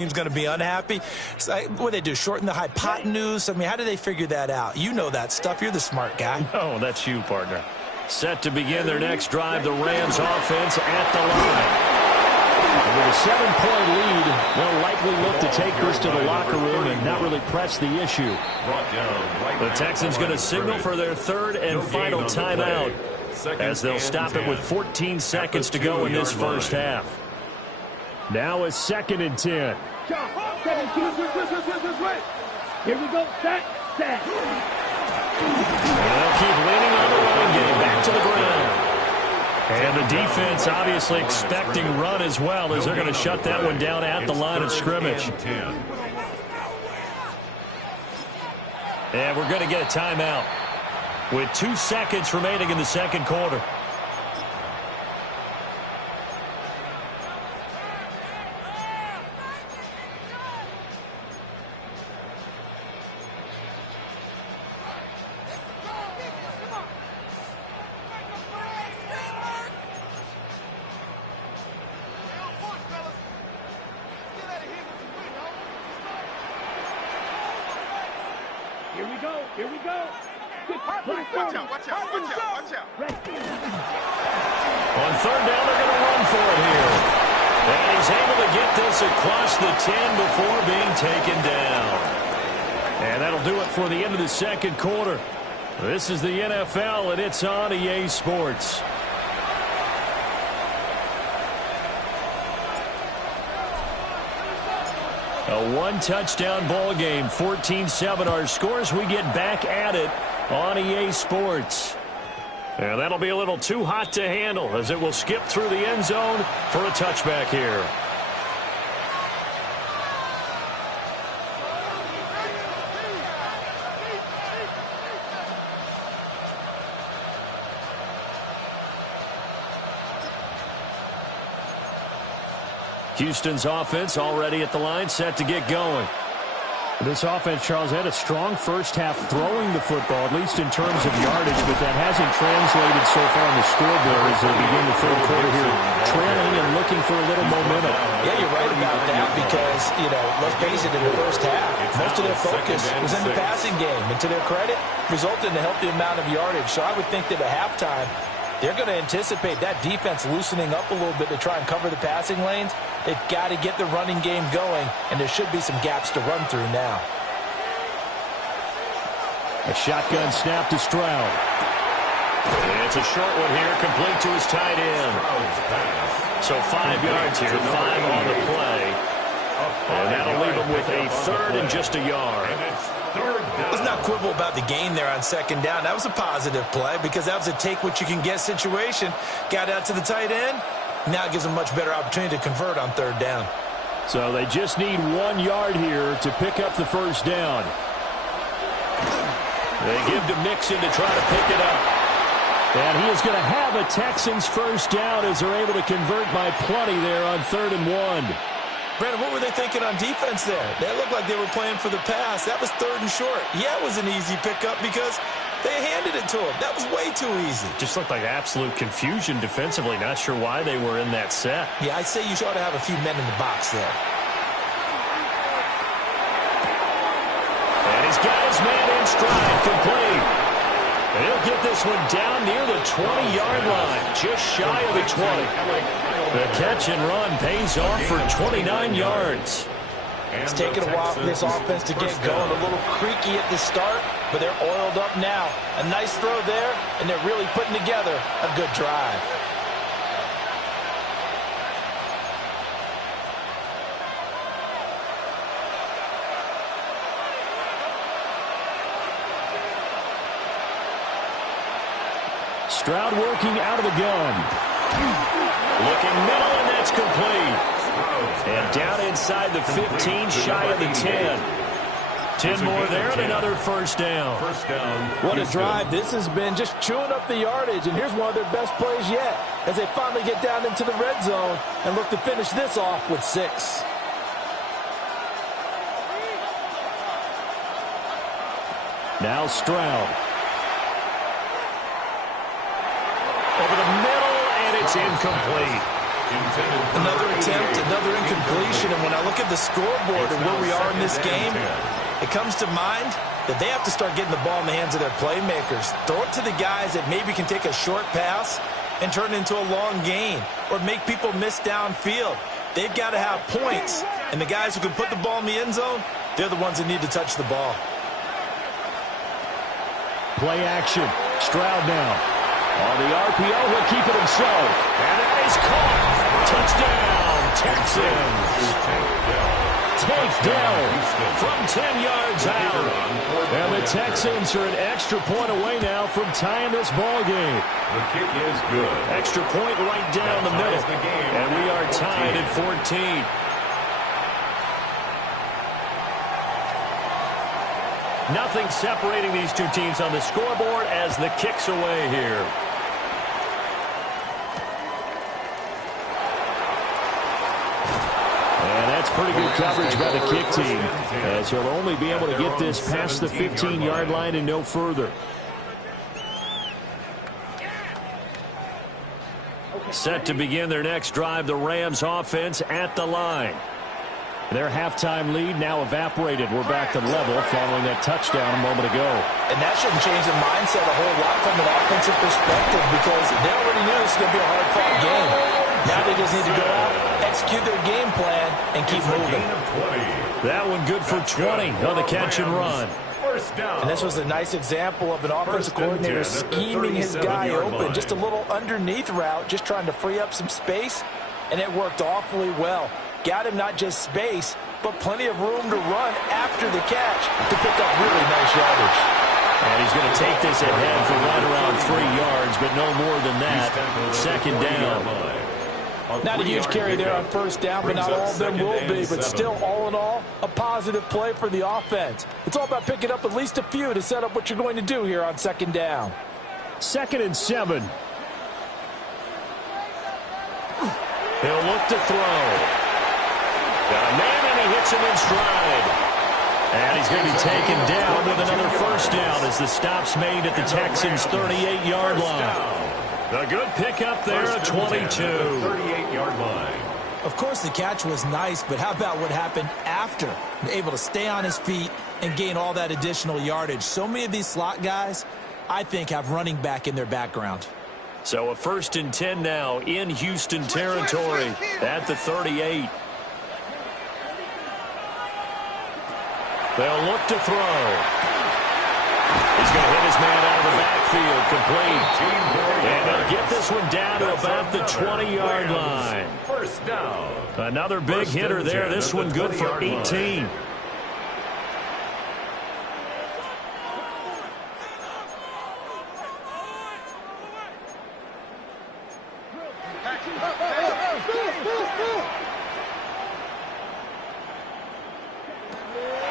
team's going to be unhappy. It's like, what do they do, shorten the hypotenuse? I mean, how do they figure that out? You know that stuff. You're the smart guy. No, that's you, partner. Set to begin their next drive, the Rams offense at the line. With a 7-point lead, they'll likely look to take this to the locker room and not really press the issue. The Texans going to signal for their third and final timeout as they'll stop it with 14 seconds to go in this first half. Now it's 2nd and 10. Here we go. Set. They'll keep leaning on the running game. Back to the ground. And the defense obviously expecting run as well, as they're going to shut that one down at the line of scrimmage. And we're going to get a timeout with 2 seconds remaining in the second quarter. Here we go. Watch out. On third down, they're going to run for it here. And he's able to get this across the 10 before being taken down. And that'll do it for the end of the second quarter. This is the NFL, and it's on EA Sports. A one-touchdown ball game, 14-7 our scores. We get back at it on EA Sports. And that'll be a little too hot to handle as it will skip through the end zone for a touchback here. Houston's offense already at the line, set to get going. This offense, Charles, had a strong first half throwing the football, at least in terms of yardage, but that hasn't translated so far on the scoreboard as they begin the third quarter here, trailing and looking for a little momentum. Yeah, you're right about that because, let's face it, in the first half, most of their focus was in the passing game. And to their credit, resulted in a healthy amount of yardage. So I would think that at halftime, they're going to anticipate that defense loosening up a little bit to try and cover the passing lanes. They've got to get the running game going, and there should be some gaps to run through now. A shotgun snap to Stroud. It's a short one here, complete to his tight end. So 5 yards here, 5 on the play. And that'll leave him with a third and just a yard. Let's not quibble about the gain there on second down. That was a positive play because that was a take-what-you-can-get situation. Got out to the tight end. Now it gives them a much better opportunity to convert on third down. So they just need 1 yard here to pick up the first down. They give to Mixon to try to pick it up. And he is going to have a Texans first down as they're able to convert by plenty there on 3rd and 1. Brandon, what were they thinking on defense there? They looked like they were playing for the pass. That was 3rd and short. Yeah, it was an easy pickup because they handed it to him. That was way too easy. Just looked like absolute confusion defensively. Not sure why they were in that set. Yeah, I'd say you ought to have a few men in the box there. And he's got his man in stride, complete. And he'll get this one down near the 20-yard line, just shy of the 20. The catch and run pays off for 29 yards. It's taken a while for this offense to get going. A little creaky at the start, but they're oiled up now. A nice throw there, and they're really putting together a good drive. Stroud working out of the gun. Looking middle, and that's complete. And down inside the 15, shy of the 10. 10 more there and another first down. What a drive. This has been just chewing up the yardage, and here's one of their best plays yet as they finally get down into the red zone and look to finish this off with 6. Now Stroud. Over the middle, and it's incomplete. Another attempt, another incompletion, and when I look at the scoreboard and where we are in this game, it comes to mind that they have to start getting the ball in the hands of their playmakers. Throw it to the guys that maybe can take a short pass and turn it into a long gain or make people miss downfield. They've got to have points, and the guys who can put the ball in the end zone, they're the ones that need to touch the ball. Play action. Stroud now. On the RPO, he'll keep it himself. And that is caught. Touchdown, Texans. Takedown from 10 yards out. And the Texans are an extra point away now from tying this ball game. The kick is good. Extra point right down the middle. And we are tied at 14. Nothing separating these two teams on the scoreboard as the kick's away here. And that's pretty good coverage by the kick team, as he'll only be able to get this past the 15-yard line and no further. Set to begin their next drive, the Rams offense at the line. Their halftime lead now evaporated. We're back to level following that touchdown a moment ago. And that shouldn't change the mindset a whole lot from an offensive perspective because they already knew this was going to be a hard-fought game. Now they just need to go out, execute their game plan, and keep moving. That one good for 20 on the catch and run. And this was a nice example of an offensive coordinator scheming his guy open. Just a little underneath route, just trying to free up some space, and it worked awfully well. Got him not just space, but plenty of room to run after the catch to pick up really nice yardage. And he's going to take this ahead for right around 3 yards, but no more than that. Second down. Not a huge carry there on first down, but not all of them will be. But still, all in all, a positive play for the offense. It's all about picking up at least a few to set up what you're going to do here on second down. 2nd and 7. He'll look to throw. Got a man, and he hits him in stride. And he's going to be taken down with another first down as the stop's made at the Texans' 38-yard line. A good pickup there at 22. 38-yard line. Of course, the catch was nice, but how about what happened after? Able to stay on his feet and gain all that additional yardage. So many of these slot guys, I think, have running back in their background. So a 1st and 10 now in Houston territory at the 38. They'll look to throw. He's going to hit his man out of the backfield, complete. And they'll get this one down to about the 20-yard line. First down. Another big hitter there. This one good for 18.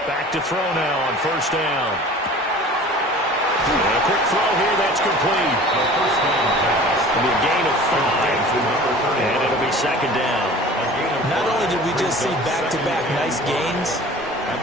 Back to throw now on first down. And a quick throw here, that's complete. It'll be a gain of 5. And it'll be second down. Not only did we just see back-to-back nice gains,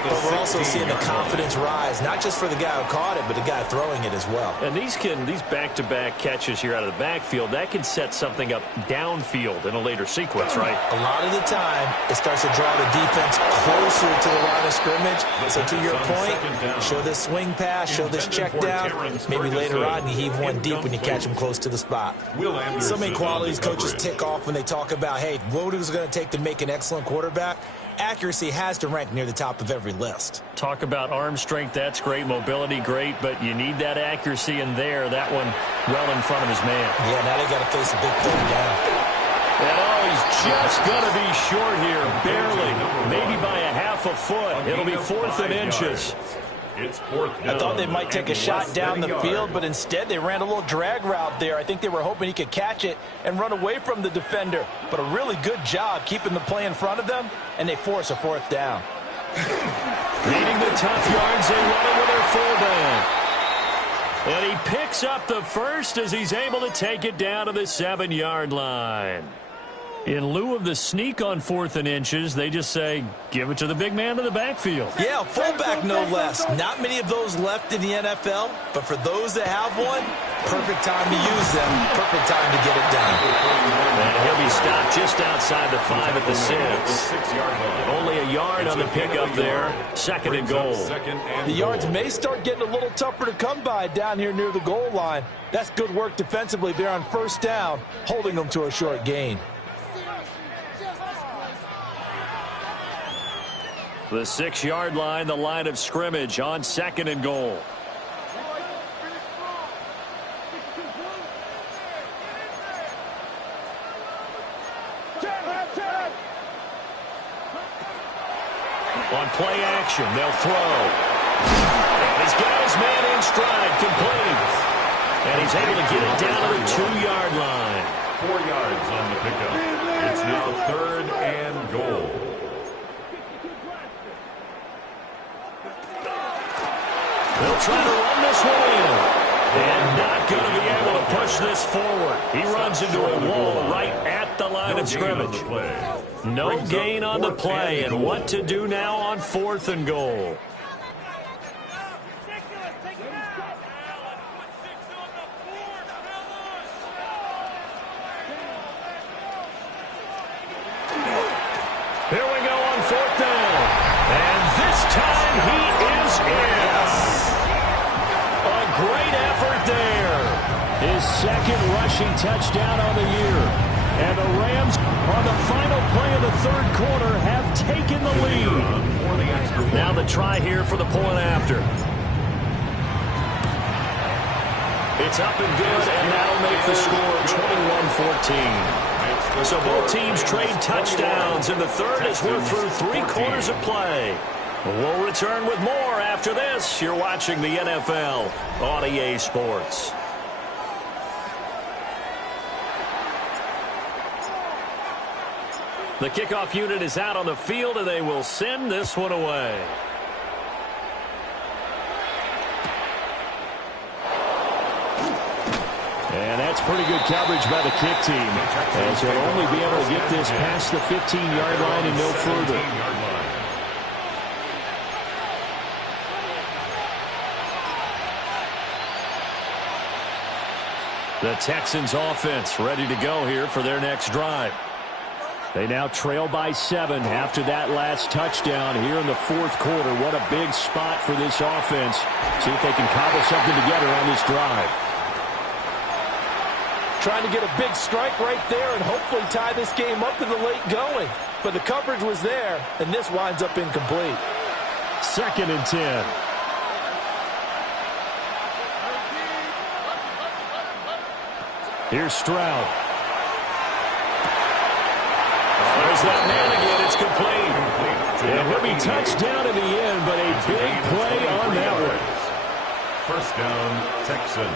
but we're also seeing the confidence rise, not just for the guy who caught it, but the guy throwing it as well. And these back-to-back catches here out of the backfield, that can set something up downfield in a later sequence, right? A lot of the time, it starts to draw the defense closer to the line of scrimmage. So to your point, show this swing pass, show this check down. Maybe later on you heave one deep when you catch them close to the spot. So many qualities coaches tick off when they talk about, hey, what is it going to take to make an excellent quarterback? Accuracy has to rank near the top of every list. Talk about arm strength, that's great. Mobility, great, but you need that accuracy in there. That one well in front of his man. Yeah, now they got to face a big third down. And he's just going to be short here, barely, maybe by a half a foot. It'll be 4th and inches. It's 4th down. I thought they might take a shot down the field, but instead they ran a little drag route there. I think they were hoping he could catch it and run away from the defender. But a really good job keeping the play in front of them, and they force a 4th down. Needing the tough yards, they run it with their fullback. And he picks up the first as he's able to take it down to the 7-yard line. In lieu of the sneak on 4th and inches, they just say, give it to the big man in the backfield. Yeah, fullback no less. Not many of those left in the NFL, but for those that have one, Perfect time to use them. Perfect time to get it done. And he'll be stopped just outside the 5 at the 6. Only a yard on the pickup there. Second and goal. The yards may start getting a little tougher to come by down here near the goal line. That's good work defensively there on first down, holding them to a short gain. The 6-yard line, the line of scrimmage on second and goal. On play action, they'll throw. And he's got his man in stride, complete. And he's able to get it down to the 2-yard line. 4 yards on the pickup. It's now 3rd and goal. They'll try to run this one in. And not going to be able to push this forward. He runs into a wall right at the line of scrimmage. No gain on the play. And what to do now on 4th and goal. Here we go on 4th down. And this time he is in. A great effort there. His second rushing touchdown on the year. And the Rams, on the final play of the 3rd quarter, have taken the lead. Now the try here for the point after. It's up and good, and that'll make the score 21-14. So both teams trade touchdowns in the 3rd as we're through 3 quarters of play. We'll return with more after this. You're watching the NFL on EA Sports. The kickoff unit is out on the field, and they will send this one away. And that's pretty good coverage by the kick team, as they'll only be able to get this past the 15-yard line and no further. The Texans offense ready to go here for their next drive. They now trail by 7 after that last touchdown here in the 4th quarter. What a big spot for this offense. See if they can cobble something together on this drive. Trying to get a big strike right there and hopefully tie this game up in the late going. But the coverage was there, and this winds up incomplete. 2nd and 10. Here's Stroud. There's that man again. It's complete. And he'll be touched down in the end, but a big play on that one. 1st down, Texans.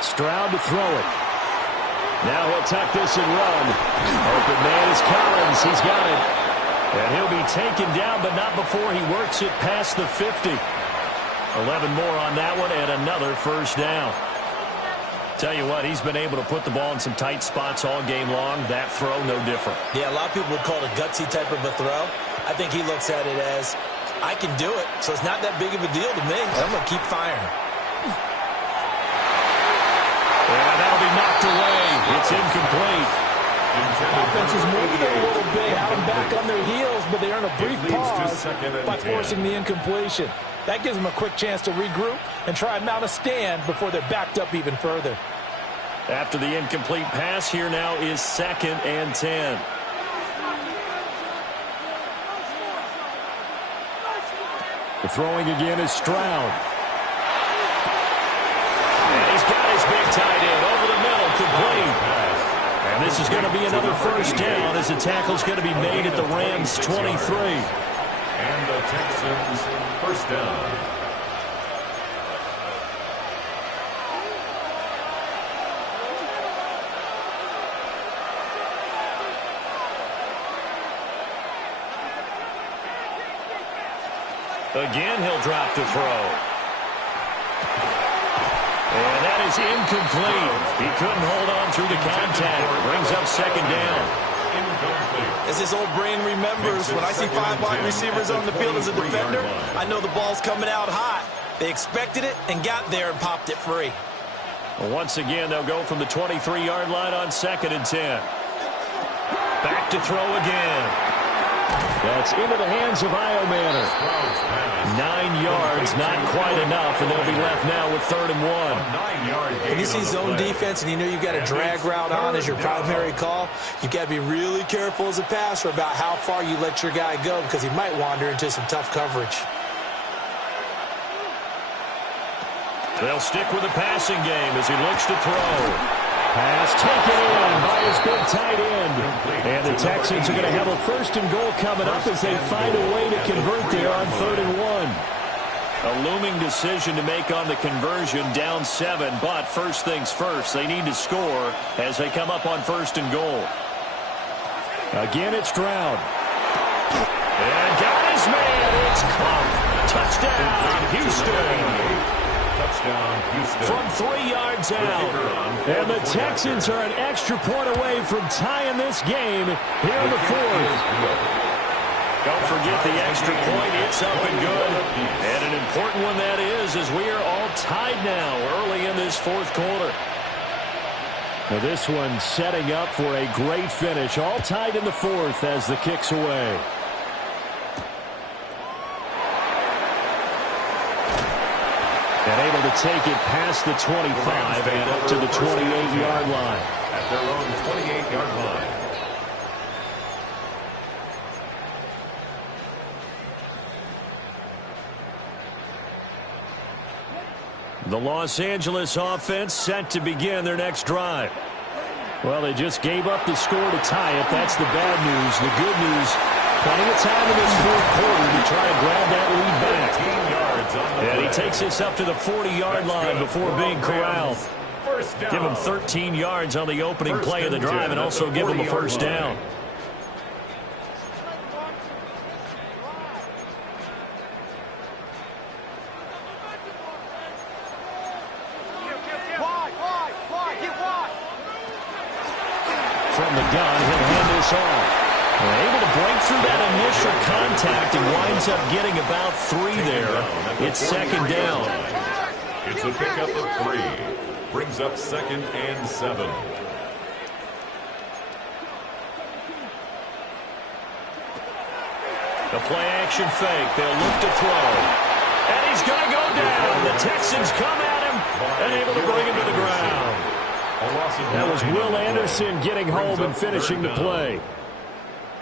Stroud to throw it. Now he'll tuck this and run. Open man is Collins. He's got it. And he'll be taken down, but not before he works it past the 50. 11 more on that one and another 1st down. Tell you what, he's been able to put the ball in some tight spots all game long. That throw, no different. Yeah, a lot of people would call it a gutsy type of a throw. I think he looks at it as, I can do it, so it's not that big of a deal to me. I'm going to keep firing. And that'll be knocked away. It's incomplete. Offense is moving a little bit, have them back on their heels, but they earn a brief pause by forcing the incompletion. That gives them a quick chance to regroup and try and mount a stand before they're backed up even further. After the incomplete pass, here now is 2nd and 10. The throwing again is Stroud. And he's got his big tight end over the middle, complete. And this is going to be another 1st down as the tackle's going to be made at the Rams' 23. And the Texans 1st down. Again, he'll drop to throw. And that is incomplete. He couldn't hold on through the contact. Brings up 2nd down. incomplete. As his old brain remembers, when I see 5 wide receivers on the field as a defender, I know the ball's coming out hot. They expected it and got there and popped it free. Well, once again, they'll go from the 23-yard line on 2nd and 10. Back to throw again. That's into the hands of Iomanner. 9 yards, not quite enough, and they'll be left now with 3rd and 1. When you see zone defense and you know you've got a drag route on as your primary call, you've got to be really careful as a passer about how far you let your guy go because he might wander into some tough coverage. They'll stick with the passing game as he looks to throw. Pass taken in by his big tight end. And the Texans are going to have a 1st and goal coming up as they find a way to convert there on 3rd and 1. A looming decision to make on the conversion, down 7. But first things first, they need to score as they come up on 1st and goal. Again, it's Stroud. And got his man. It's caught. Touchdown, Houston. Touchdown, Houston. From 3 yards out. And the Texans are an extra point away from tying this game here in the 4th. Don't forget the extra point. It's up and good. And an important one that is, as we are all tied now early in this 4th quarter. Now this one setting up for a great finish. All tied in the 4th as the kick's away. And able to take it past the 25 and up to the 28-yard line. At their own 28-yard line. The Los Angeles offense set to begin their next drive. Well, they just gave up the score to tie it. That's the bad news. The good news, plenty of time in this 4th quarter to try to grab that lead back. And he takes this up to the 40-yard line before being corralled. Give him 13 yards on the opening play of the drive and also give him a 1st down. From the gun, he'll hand this off. Able to break through that initial contact and winds up getting about 3 there. It's 2nd down. It's a pickup of 3. Brings up 2nd and 7. The play action fake. They'll look to throw. And he's going to go down. The Texans come at him and able to bring him to the ground. That was Will Anderson getting home and finishing the play.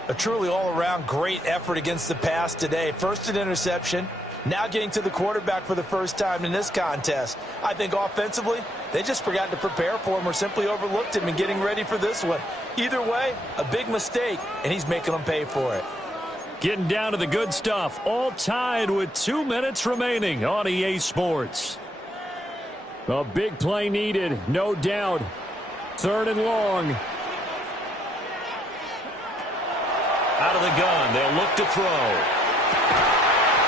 A truly all-around great effort against the pass today. First an interception, now getting to the quarterback for the first time in this contest. I think offensively, they just forgot to prepare for him or simply overlooked him in getting ready for this one. Either way, a big mistake, and he's making them pay for it. Getting down to the good stuff, all tied with 2 minutes remaining on EA Sports. A big play needed, no doubt. 3rd and long. Out of the gun, they'll look to throw.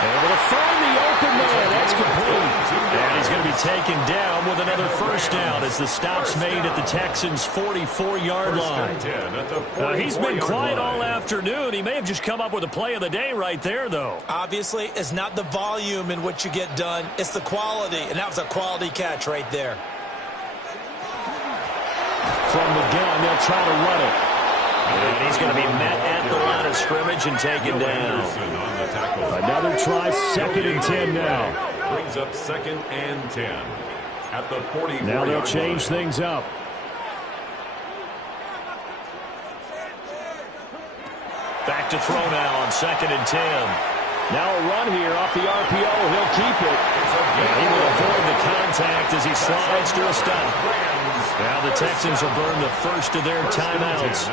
Able to find the open man. That's complete. And he's going to be taken down with another 1st down as the stop's made at the Texans' 44-yard line. He's been quiet all afternoon. He may have just come up with a play of the day right there, though. Obviously, it's not the volume in which you get done. It's the quality, and that was a quality catch right there. From the gun, they'll try to run it. And he's going to be met at the line of scrimmage and taken down. Another try, 2nd and 10 now. Brings up 2nd and 10 at the 40. Now they'll change things up. Back to throw now on 2nd and 10. Now a run here off the RPO. He'll keep it. And he will avoid the contact as he slides to a stop. Now the Texans will burn the first of their timeouts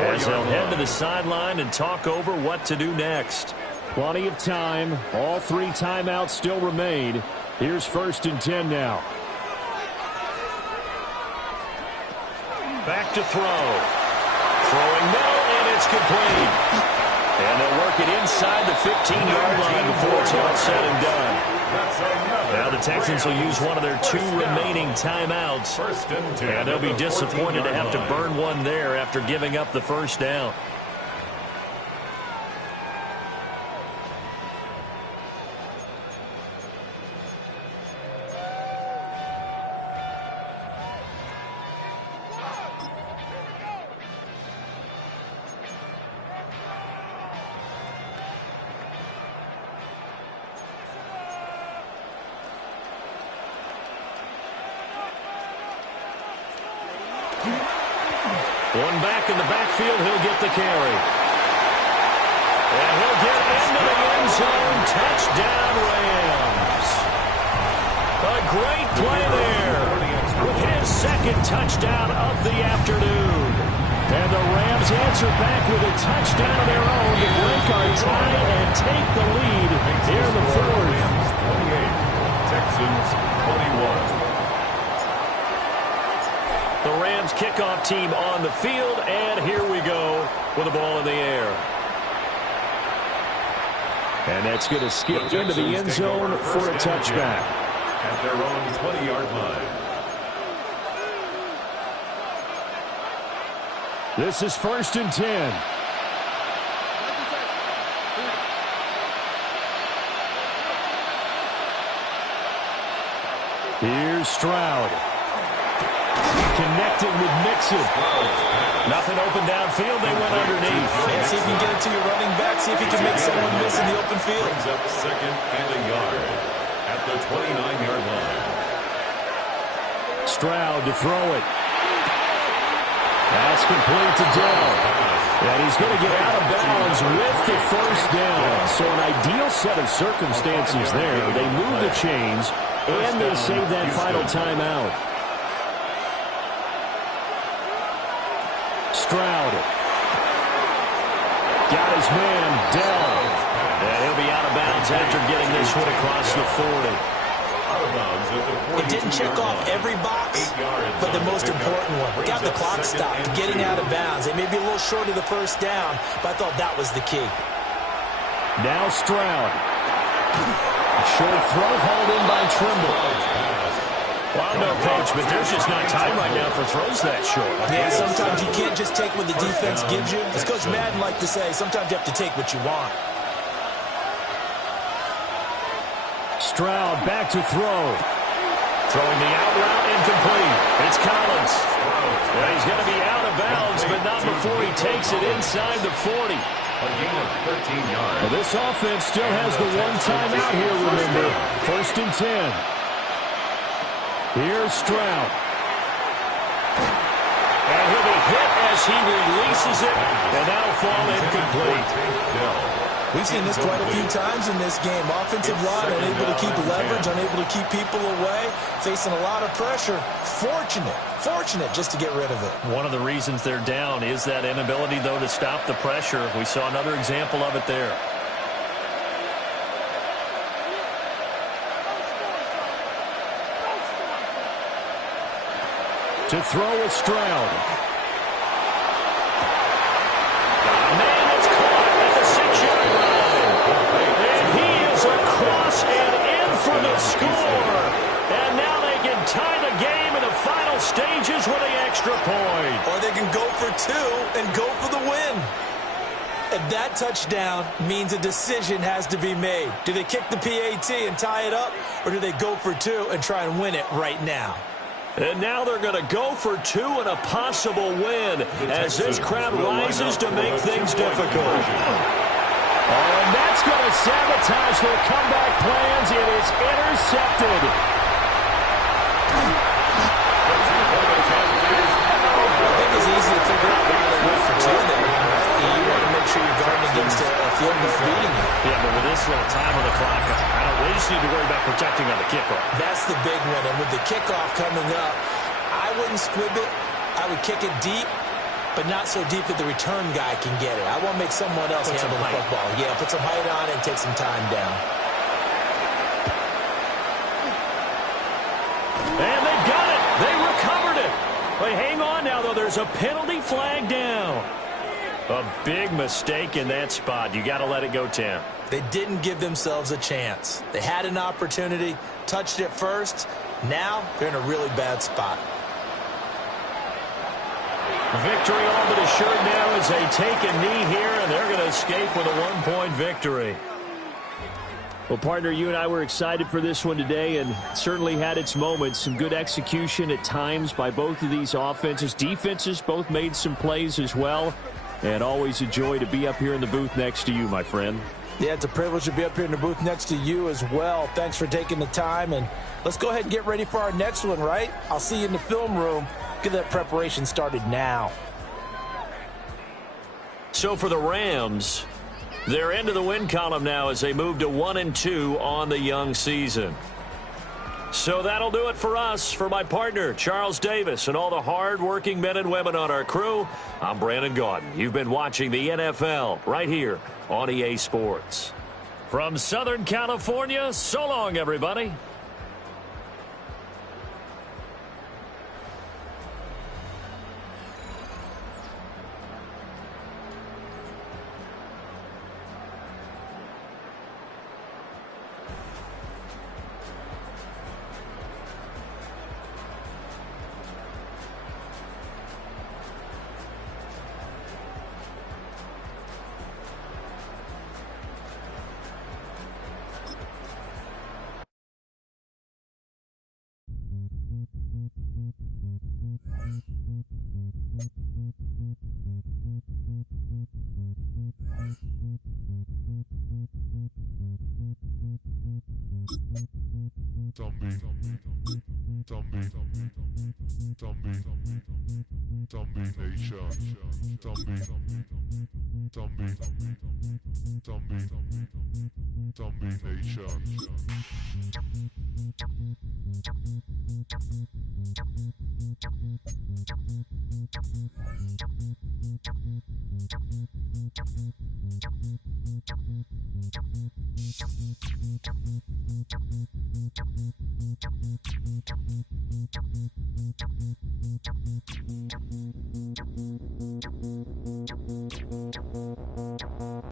as they'll head to the sideline and talk over what to do next. Plenty of time. All 3 timeouts still remain. Here's 1st and 10 now. Back to throw. Throwing middle, and it's complete. And they'll work it inside the 15-yard line before it's all said and done. Now the Texans will use one of their 2 remaining timeouts. And they'll be disappointed to have to burn one there after giving up the first down. One back in the backfield, he'll get the carry. And he'll get into the end zone. Touchdown, Rams. A great play there. With his second touchdown of the afternoon. And the Rams answer back with a touchdown of their own to break our tie and take the lead here in the fourth. 28, Texans 21. The Rams kickoff team on the field, and here we go with the ball in the air. And that's going to skip into the end zone for a touchback. At their own 20-yard line. This is 1st and 10. Here's Stroud. Connected with Mixon. Nothing open downfield. They went underneath. And see if you can get it to your running back. See if you can make someone miss in the open field. Brings up 2nd and a yard at the 29-yard line. Stroud to throw it. That's complete to Dell. And he's going to get out of bounds with the first down. So an ideal set of circumstances there. They move the chains, and they save that final timeout. Stroud. Got his man, Dell. And he'll be out of bounds after getting this one across the 40. It didn't check off every box, but the most important one. Got the clock stopped, getting out of bounds. They may be a little short of the first down, but I thought that was the key. Now Stroud. A short throw hauled in by Trimble. Well, I know, Coach, but there's just not time right now for throws that short. Yeah, sometimes you can't just take what the defense gives you. As Coach Madden liked to say, sometimes you have to take what you want. Stroud back to throw. Throwing the out route incomplete. It's Collins. Well, he's going to be out of bounds, but not before he takes it inside the 40. A gain of 13 yards. Well, this offense still has the one timeout here, remember. 1st and 10. Here's Stroud. And he'll be hit as he releases it, and that'll fall incomplete. We've seen this quite a few times in this game. Offensive line unable to keep leverage, unable to keep people away, facing a lot of pressure. Fortunate just to get rid of it. One of the reasons they're down is that inability, though, to stop the pressure. We saw another example of it there. To throw with Stroud. Man, it's caught at the 6-yard line. And he is across and in for the score. And now they can tie the game in the final stages with the extra point. Or they can go for 2 and go for the win. And that touchdown means a decision has to be made. Do they kick the PAT and tie it up, or do they go for 2 and try and win it right now? And now they're going to go for 2 and a possible win as this crowd rises to make things difficult. Oh, and that's going to sabotage their comeback plans. It is intercepted. I think it's easy to figure out why they went for 2 there. You want to make sure you're guarding against a field goal beating you. Yeah, but with this little time on the clock, they just need to worry about protecting on the kickoff. That's the big one. And with the kickoff coming up, I wouldn't squib it. I would kick it deep, but not so deep that the return guy can get it. I want to make someone else handle the football. Yeah, put some height on it and take some time down. And they've got it. They recovered it. But hang on now, though. There's a penalty flag down. A big mistake in that spot. You got to let it go, Tim. They didn't give themselves a chance. They had an opportunity, touched it first. Now they're in a really bad spot. Victory over the shirt now as they take a knee here, and they're going to escape with a 1-point victory. Well, partner, you and I were excited for this one today, and certainly had its moments. Some good execution at times by both of these offenses. Defenses both made some plays as well, and always a joy to be up here in the booth next to you, my friend. Yeah, it's a privilege to be up here in the booth next to you as well. Thanks for taking the time, and let's go ahead and get ready for our next one, right? I'll see you in the film room. Get that preparation started now. So for the Rams, they're into the win column now as they move to 1-2 on the young season. So that'll do it for us. For my partner, Charles Davis, and all the hard-working men and women on our crew, I'm Brandon Gaudin. You've been watching the NFL right here on EA Sports. From Southern California, so long, everybody. Zombie Nation.